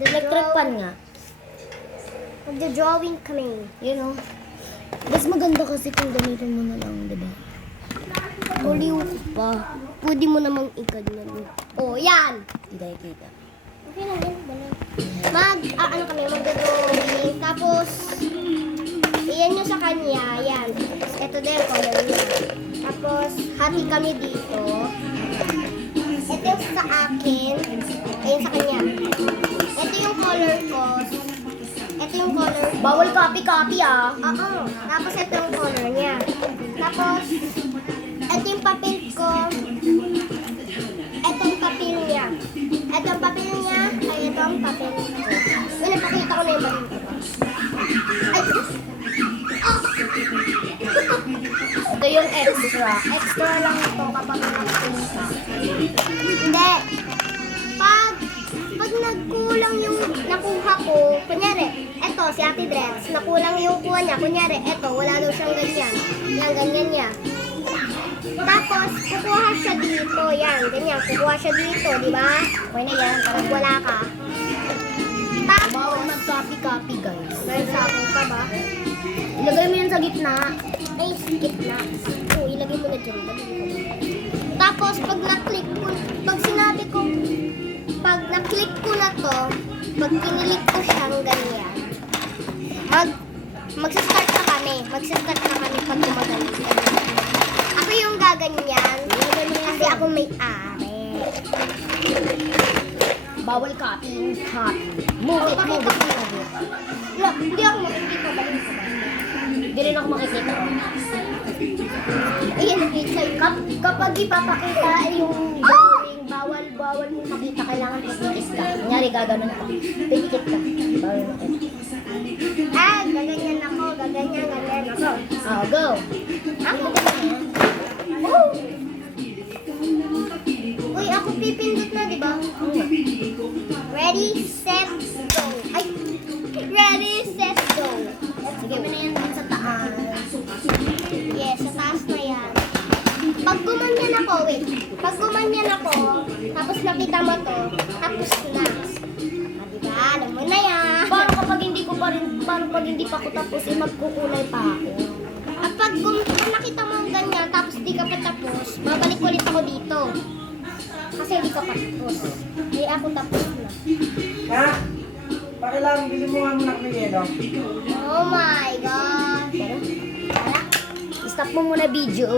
Electric pan nga. Magda-drawing kami. Yun o. Mas maganda kasi kung gamitin mo na lang, di ba? Buliw pa. Pwede mo namang iganyan. Oh, yan. Hindi tayo kita. Okay lang yan. Ano kami, magda-drawing. Tapos, iyan nyo sa kanya. Yan. Ito din, color niya. Tapos, hati kami dito. Ito yung sa akin. Ayun sa kanya. Ito yung color ko. Ito yung color ko. Bawal copy-copy ah. Oo. Tapos, ito yung color niya. Tapos, ito yung papel ko. Ito yung papel niya. Ito yung papel niya. Ay, ito ang papel ko. May napakita ko na yung papel ko. Ay! Ito yung extra. Extra lang ito kapag nagpunta. Hindi. Pag nagkulang yung nakuha ko, kunyari, eto, si Ate Drex, nakulang yung kuha niya, kunyari, eto, wala daw siyang ganyan. Yan, ganyan niya. Tapos, kukuha siya dito, yan, ganyan, kukuha siya dito, di ba? Okay na yan. Pag wala ka. Bawal Tapos, mag-copy-copy guys. nagsabong ka ba? Ilagay mo yan sa gitna. Ay, skip na. Oo, ilagay mo na dyan. Tapos, pag na-click ko, pag sinabi ko, pag na-click ko na to, pag kinilik ko siyang ganyan, magsistart na kami. Magsistart na kami pag gumagaling. Ako yung gaganyan. Kasi ako may-ari. Bawal copy. Copy. Move it, move it, move it. Look, hindi ako makikita. Balik ko ba? Hindi rin ako makikita. Ayan, nakita yun. Kapag ipapakita yung drawing, bawal mo makita. Kailangan pipikit ka. Kunyari, gagano na ka. Pipikit ka. Bawal makita. Ah, gaganyan ako. Gaganyan ako. Oh, go. Ako ganyan. Oh! Uy, ako pipindot na, di ba? Ready, set, go. Ay! Ready, set, go. Sige mo na yan dun sa taas. Yes, sa taas na yan. Pag gumanyan ako, wait. Pag gumanyan ako, tapos nakita mo to, tapos na. Ah, diba? Alam mo na yan. Paano kapag hindi ko pa rin, paano pag hindi pa ko tapos, magkukulay pa ako? At pag nakita mo ang ganyan, tapos di ka pa tapos, babalik ulit ako dito. Kasi hindi ka pa tapos. Hindi ako tapos na. Ha? Pakilang, bili mo nga muna kami yelo. Oh my God. Stop mo muna video.